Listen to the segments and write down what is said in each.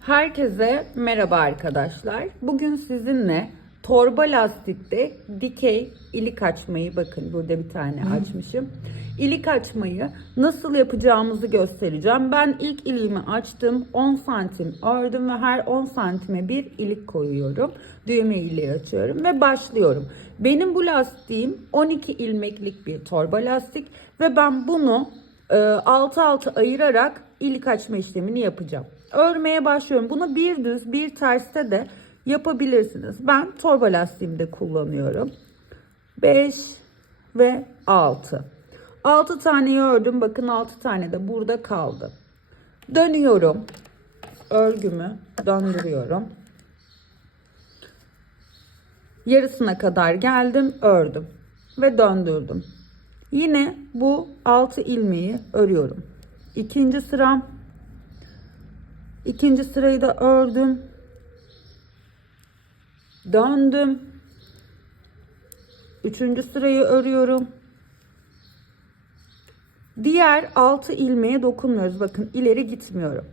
Herkese merhaba arkadaşlar. Bugün sizinle torba lastikte dikey ilik açmayı bakın burada bir tane açmışım. İlik açmayı nasıl yapacağımızı göstereceğim. Ben ilk iliğimi açtım. 10 santim ördüm ve her 10 santime bir ilik koyuyorum. Düğme iliği açıyorum ve başlıyorum. Benim bu lastiğim 12 ilmeklik bir torba lastik ve ben bunu e, altı altı ayırarak ilik açma işlemini yapacağım. Örmeye başlıyorum. Bunu bir düz bir terste de yapabilirsiniz. Ben torba lastiğimde kullanıyorum. 5 ve 6. 6 tane ördüm. Bakın 6 tane de burada kaldı. Dönüyorum. Örgümü döndürüyorum. Yarısına kadar geldim, ördüm ve döndürdüm. Yine bu 6 ilmeği örüyorum. İkinci sıram. İkinci sırayı da ördüm. Döndüm. Üçüncü sırayı örüyorum. Diğer 6 ilmeğe dokunmuyoruz. Bakın ileri gitmiyorum.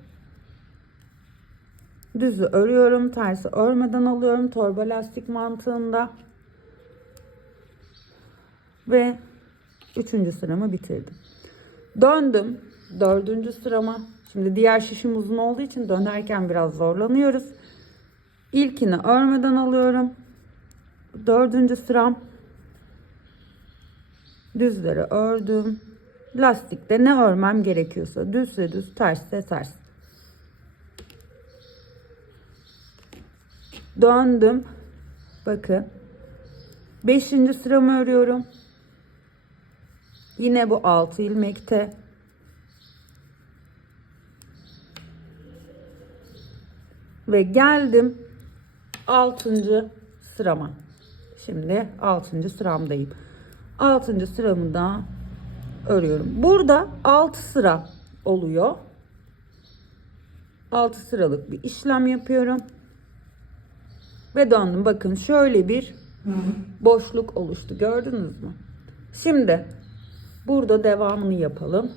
Düzü örüyorum. Tersi örmeden alıyorum. Torba lastik mantığında. Ve üçüncü sıramı bitirdim. Döndüm. Dördüncü sırama. Şimdi diğer şişim uzun olduğu için dönerken biraz zorlanıyoruz. İlkini örmeden alıyorum. Dördüncü sıram. Düzleri ördüm. Lastikte ne örmem gerekiyorsa düzse düz, tersse ters. Döndüm. Bakın. Beşinci sıramı örüyorum. Yine bu 6 ilmekte. Ve geldim 6. sırama. Şimdi 6. sıramdayım. 6. sıramı da örüyorum. Burada 6 sıra oluyor. 6 sıralık bir işlem yapıyorum. Ve döndüm. Bakın şöyle bir boşluk oluştu. Gördünüz mü? Şimdi burada devamını yapalım.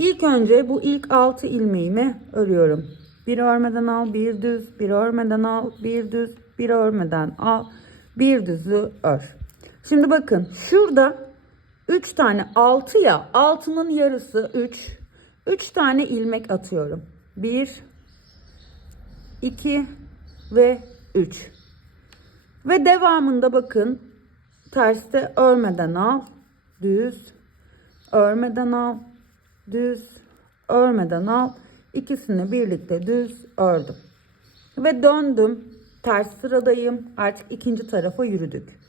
İlk önce bu ilk 6 ilmeğimi örüyorum. Bir örmeden al, bir düz, bir örmeden al, bir düz, bir örmeden al, bir düzü ör. Şimdi bakın şurada 3 tane 6 ya 6'nın yarısı 3. 3 tane ilmek atıyorum. 1 2 ve 3. Ve devamında bakın terste örmeden al, düz, örmeden al, düz, örmeden al. İkisini birlikte düz ördüm. Ve döndüm. Ters sıradayım. Artık ikinci tarafa yürüdük.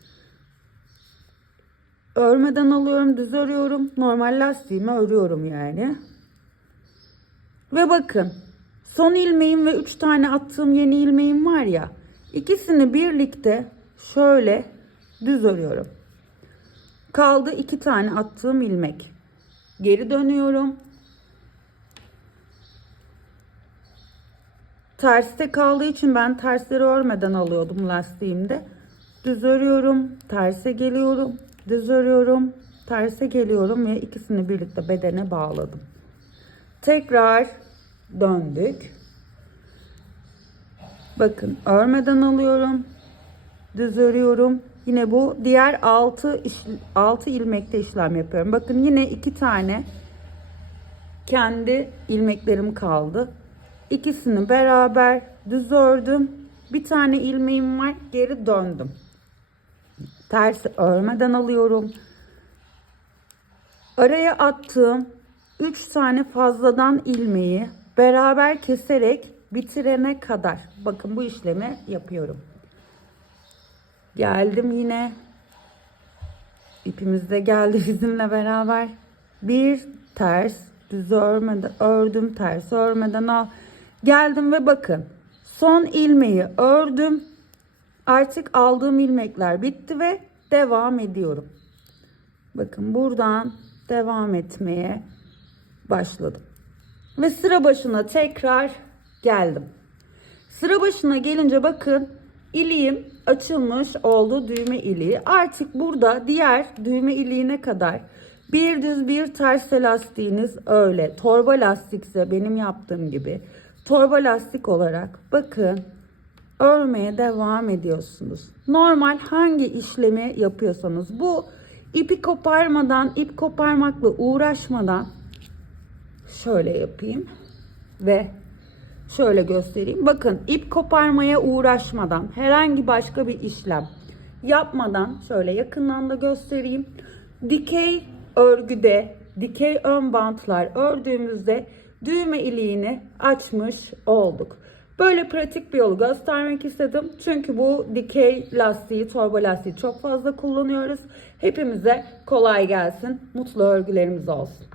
Örmeden alıyorum, düz örüyorum. Normal lastiğimi örüyorum yani. Ve bakın. Son ilmeğim ve 3 tane attığım yeni ilmeğim var ya. İkisini birlikte şöyle düz örüyorum. Kaldı 2 tane attığım ilmek. Geri dönüyorum. Terste kaldığı için ben tersleri örmeden alıyordum lastiğimde. Düz örüyorum, terse geliyorum, düz örüyorum, terse geliyorum ve ikisini birlikte bedene bağladım. Tekrar döndük. Bakın örmeden alıyorum. Düz örüyorum. Yine bu diğer 6 6 ilmekte işlem yapıyorum. Bakın yine iki tane kendi ilmeklerim kaldı. İkisini beraber düz ördüm. Bir tane ilmeğim var. Geri döndüm. Tersi örmeden alıyorum. Araya attığım 3 tane fazladan ilmeği beraber keserek bitirene kadar bakın bu işlemi yapıyorum. Geldim yine. İpimiz de geldi bizimle beraber. Bir ters düz örmeden ördüm, ters örmeden al. Geldim ve bakın son ilmeği ördüm. Artık aldığım ilmekler bitti ve devam ediyorum. Bakın buradan devam etmeye başladım. Ve sıra başına tekrar geldim. Sıra başına gelince bakın iliğim açılmış oldu düğme iliği. Artık burada diğer düğme iliğine kadar Bir düz bir ters lastiğiniz öyle. Torba lastikse benim yaptığım gibi torba lastik olarak bakın örmeye devam ediyorsunuz. Normal hangi işlemi yapıyorsanız bu ipi koparmadan, ip koparmakla uğraşmadan şöyle yapayım ve şöyle göstereyim. Bakın ip koparmaya uğraşmadan herhangi başka bir işlem yapmadan şöyle yakından da göstereyim. Dikey örgüde dikey ön bantlar ördüğümüzde düğme iliğini açmış olduk. Böyle pratik bir yolu göstermek istedim. Çünkü bu dikey lastiği, torba lastiği çok fazla kullanıyoruz. Hepimize kolay gelsin. Mutlu örgülerimiz olsun.